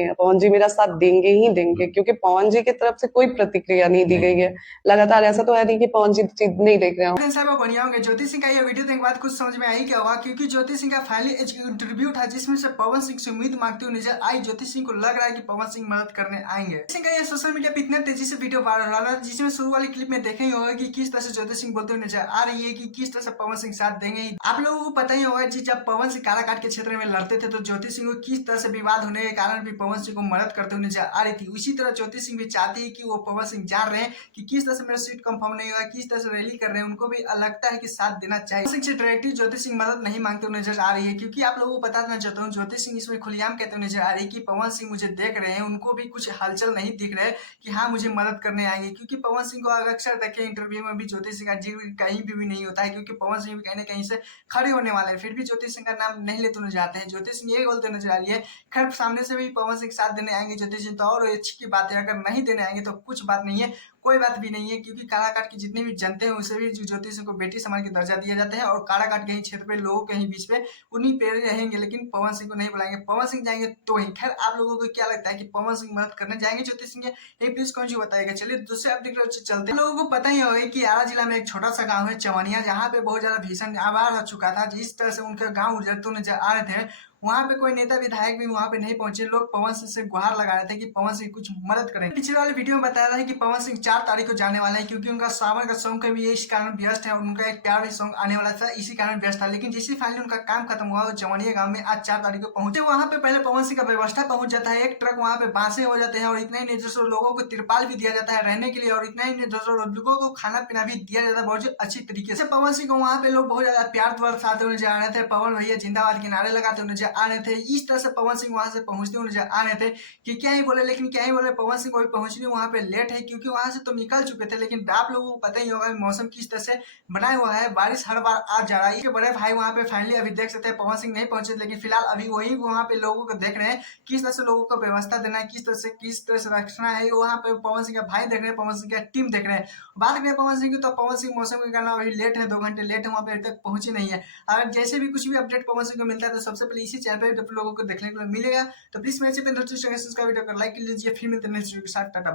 हैं। पवन जी मेरा साथ देंगे ही देंगे, क्योंकि पवन जी की तरफ से कोई प्रतिक्रिया नहीं दी गई है लगातार। ऐसा तो है नहीं कि पवन जी चीज नहीं देख रहे हो। साहब बढ़िया होंगे। ज्योति सिंह का ये वीडियो देखने के बाद कुछ समझ में आई क्या हुआ, क्योंकि ज्योति सिंह का फाइनली इंटरव्यू था जिसमें से पवन सिंह से उम्मीद मांगते हुए नजर आई। ज्योति सिंह को लग रहा है कि पवन सिंह मदद करने आएंगे। ज्योति सिंह का ये सोशल मीडिया पे इतने तेजी से वीडियो वायरल हो रहा है, जिसमें शुरू वाली क्लिप में देखे ही होगा कि किस तरह से ज्योति सिंह बोलते हुए नजर आ रही है कि किस तरह से पवन सिंह साथ देंगे। आप लोगों को पता ही होगा जी, जब पवन सिंह काराकाट के क्षेत्र में लड़ते थे तो ज्योति सिंह को किस तरह से विवाद होने के कारण भी पवन सिंह को मदद करते हुए नजर आ रही थी। उसी तरह ज्योति सिंह भी चाहती है कि वो पवन सिंह जान रहे हैं कि किस तरह से मेरा सीट कंफर्म नहीं हुआ, किस तरह से रैली कर रहे हैं, उनको भी लगता है कि साथ देना चाहिए। पवन सिंह से डायरेक्टली ज्योति सिंह मदद नहीं मांगते हुए नजर आ रही है, क्योंकि आप लोगों को बताना चाहता हूँ ज्योति सिंह इसमें खुलेआम कहते हुए नजर आ रही है कि पवन सिंह मुझे देख रहे हैं, उनको भी कुछ हलचल नहीं दिख रहा है कि हाँ मुझे मदद करने आएंगे। क्योंकि पवन सिंह को अक्सर देखे इंटरव्यू में भी ज्योति सिंह का जिक्र कहीं भी नहीं होता है, क्योंकि पवन सिंह भी कहीं ना कहीं से खड़े होने वाले हैं, फिर भी ज्योति सिंह का नाम नहीं लेते नजर आते हैं। ज्योति सिंह ये बोलते नजर आ रही है, खैर सामने से भी पवन सिंह साथ देने आएंगे ज्योति सिंह तो और अच्छी की बात है, अगर नहीं देने आएंगे तो कुछ बात नहीं है, कोई बात भी नहीं है। क्योंकि काराकाट की जितने भी जनते हैं उसे भी ज्योति सिंह को बेटी समाज के दर्जा दिया जाता है, और काराकाट के ही क्षेत्र पे लोगों के ही बीच में उन्हीं पे रहेंगे, लेकिन पवन सिंह को नहीं बुलाएंगे। पवन सिंह जाएंगे तो ही। खैर आप लोगों को क्या लगता है कि पवन सिंह मदद करने जाएंगे ज्योति सिंह ये प्लीज कौन सी बताएगा। चलिए दूसरे अपडेट चलते हैं। लोगों को पता ही होगा कि आरा जिला में एक छोटा सा गाँव है चवनिया, जहाँ पे बहुत ज्यादा भीषण आबाद हो चुका था। जिस तरह से उनका गाँव उजड़ते नजर आ रहे थे, वहां पे कोई नेता विधायक भी वहां पे नहीं पहुंचे। लोग पवन सिंह से गुहार लगा रहे थे कि पवन सिंह कुछ मदद करें। पिछले वाले वीडियो में बताया था कि पवन सिंह 4 तारीख को जाने वाले हैं, क्योंकि उनका सावन का सॉन्ग का भी इस कारण व्यस्त है, और उनका एक प्यार भी सॉन्ग आने वाला था, इसी कारण व्यस्त था। लेकिन जिस फाइनली उनका काम खत्म हुआ, वो चवनिया गांव में आज 4 तारीख को पहुंचे। वहां पे पहले पवन सिंह का व्यवस्था पहुंच जाता है, एक ट्रक वहां पे बांसे हो जाते हैं, और इतना ही नहीं दोस्तों लोगों को तिरपाल भी दिया जाता है रहने के लिए, और इतना ही नहीं दोस्तों लोगों को खाना पीना भी दिया जाता है बहुत अच्छी तरीके से। पवन सिंह को वहां पे लोग बहुत ज्यादा प्यार बरसाते हुए नजर आ रहे थे, पवन भैया जिंदाबाद के नारे लगाते हुए नजर आ रहे थे। इस तरह से पवन सिंह वहां से पहुंचते हुए नजर आ रहे थे कि क्या ही बोले, लेकिन क्या ही बोले, पवन सिंह को भी पहुंचने वहां पे लेट है, क्योंकि वहां से तो निकल चुके थे। लेकिन आप लोगों को पता ही होगा मौसम किस तरह से बनाया हुआ है, बारिश हर बार आ जा रहा है। बड़े भाई वहां पे फाइनली अभी देख सकते हैं पवन सिंह नहीं पहुंचे, लेकिन फिलहाल अभी वही वहां पे लोगों को देख रहे हैं किस तरह से लोगों को व्यवस्था देना है, किस तरह से रखना है। वहां पे पवन सिंह का भाई देख रहे हैं, पवन सिंह का टीम देख रहे हैं। बात करें पवन सिंह की तो पवन सिंह मौसम के कारण अभी लेट है, 2 घंटे लेट है, वहां पे अभी तक पहुंचे नहीं है। अगर जैसे भी कुछ भी अपडेट पवन सिंह को मिलता है तो सबसे पहले इसी चैनल पर लोगों को देखने को मिलेगा। तो प्लीज मेरे चैनल पे वीडियो को लाइक कर लीजिए। फिर मिलते हैं नेक्स्ट वीडियो के साथ। टाटा।